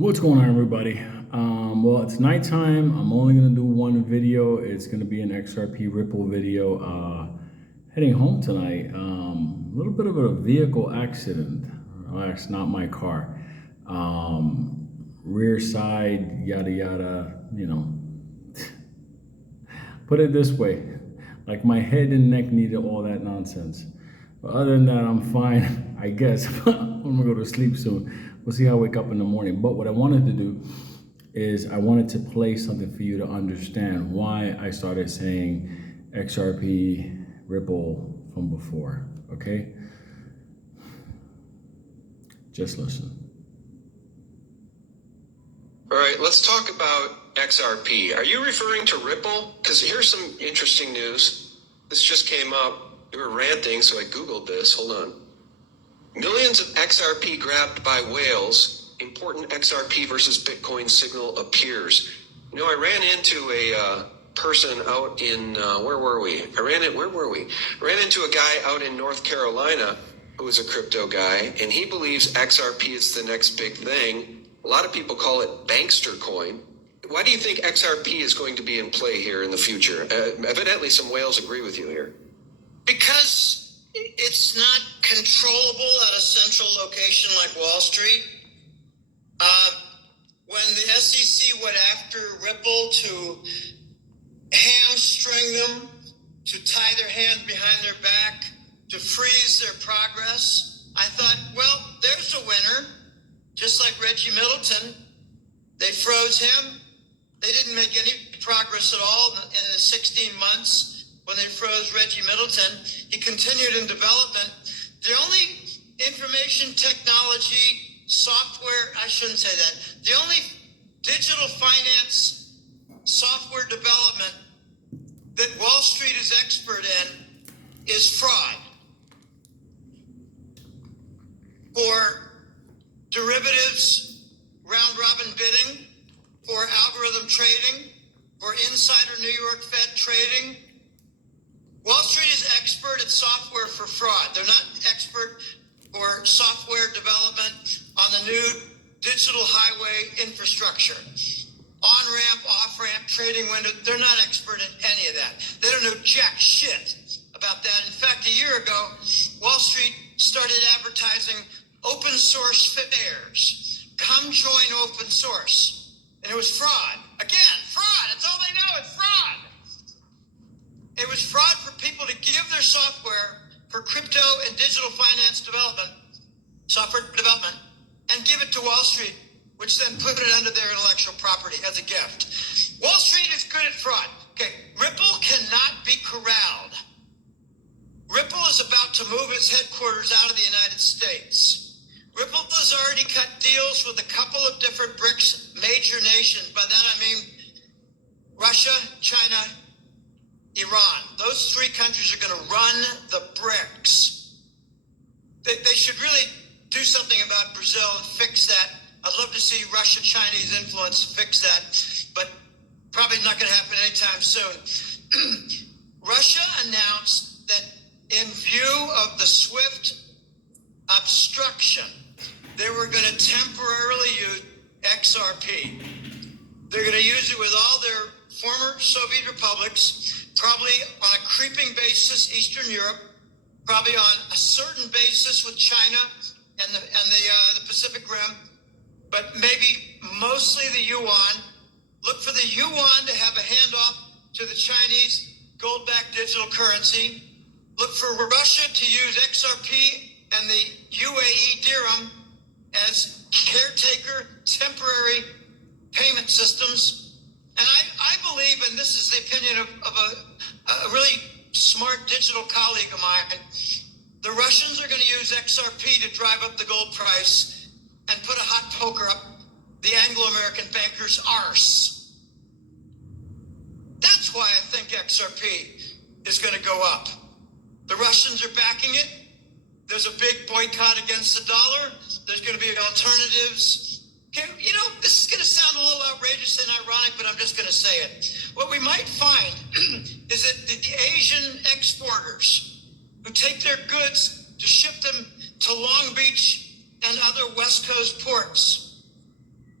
What's going on, everybody? Well, it's nighttime. I'm only gonna do one video. It's gonna be an XRP Ripple video. Heading home tonight. A little bit of a vehicle accident. Well, it's not my car. Rear side, yada yada. Put it this way: like my head and neck needed all that nonsense. But other than that, I'm fine. I guess I'm gonna go to sleep soon. We'll see how I wake up in the morning. But what I wanted to do is I wanted to play something for you to understand why I started saying XRP Ripple from before. Okay? Just listen. All right, let's talk about XRP. Are you referring to Ripple? Because here's some interesting news. This just came up. You were ranting, so I Googled this. Hold on. Millions of XRP grabbed by whales. Important XRP versus Bitcoin signal appears. I ran into a person out in, where were we? I ran into a guy out in North Carolina who is a crypto guy, and he believes XRP is the next big thing. A lot of people call it Bankster coin. Why do you think XRP is going to be in play here in the future? Evidently, some whales agree with you here. Because it's not controllable at a central location like Wall Street. When the SEC went after Ripple to hamstring them, to tie their hands behind their back, to freeze their progress, I thought, well, there's a winner. Just like Reggie Middleton, they froze him. They didn't make any progress at all in the 16 months when they froze Reggie Middleton. He continued in development. The only information technology software, I shouldn't say that, the only digital finance software development that Wall Street is expert in is fraud. For derivatives, round robin bidding, for algorithm trading, for insider New York Fed trading. Wall Street is expert at software for fraud. They're not expert for software development on the new digital highway infrastructure. On-ramp, off-ramp, trading window, they're not expert in any of that. They don't know jack shit about that. In fact, a year ago, Wall Street started advertising open source fairs. Come join open source. And it was fraud. Again, fraud. That's all they know. It's fraud. It was fraud for people to give their software for crypto and digital finance development, software development, and give it to Wall Street, which then put it under their intellectual property as a gift. Wall Street is good at fraud. Okay, Ripple cannot be corralled. Ripple is about to move its headquarters out of the United States. Ripple has already cut deals with a couple of different BRICS major nations. By that I mean Russia, China, Iran. Those three countries are going to run the BRICS. They should really do something about Brazil and fix that. I'd love to see Russia-Chinese influence fix that, but probably not going to happen anytime soon. Russia announced that in view of the SWIFT obstruction, they were going to temporarily use XRP. They're going to use it with all their former Soviet republics, probably on a creeping basis, Eastern Europe, probably on a certain basis with China and the Pacific Rim, but maybe mostly the yuan. Look for the yuan to have a handoff to the Chinese gold-backed digital currency. Look for Russia to use XRP and the UAE dirham as caretaker, temporary payment systems. And I believe, and this is the opinion of a really smart digital colleague of mine, the Russians are going to use XRP to drive up the gold price and put a hot poker up the Anglo-American banker's arse. That's why I think XRP is going to go up. The Russians are backing it. There's a big boycott against the dollar. There's going to be alternatives. Okay, this is going to sound a little outrageous and ironic, but I'm just going to say it. What we might find is that the Asian exporters who take their goods to ship them to Long Beach and other West Coast ports,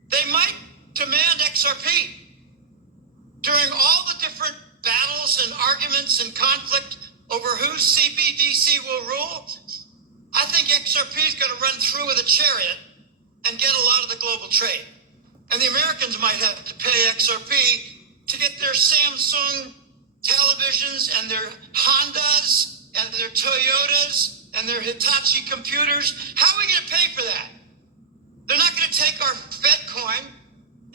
they during all the different battles and arguments and conflict over whose CBDC will rule, I think XRP is going to run through with a chariot and get a lot of the global trade. And the Americans might have to pay XRP to get their Samsung televisions and their Hondas and their Toyotas and their Hitachi computers. How are we going to pay for that? They're not going to take our Fed coin,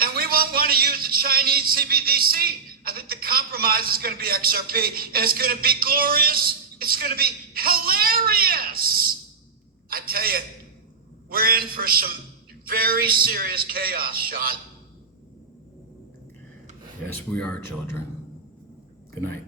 and we won't want to use the Chinese CBDC. I think the compromise is going to be XRP, and it's going to be glorious. It's going to be hilarious. I tell you, we're in for some very serious chaos, Sean. Yes, we are, children. Good night.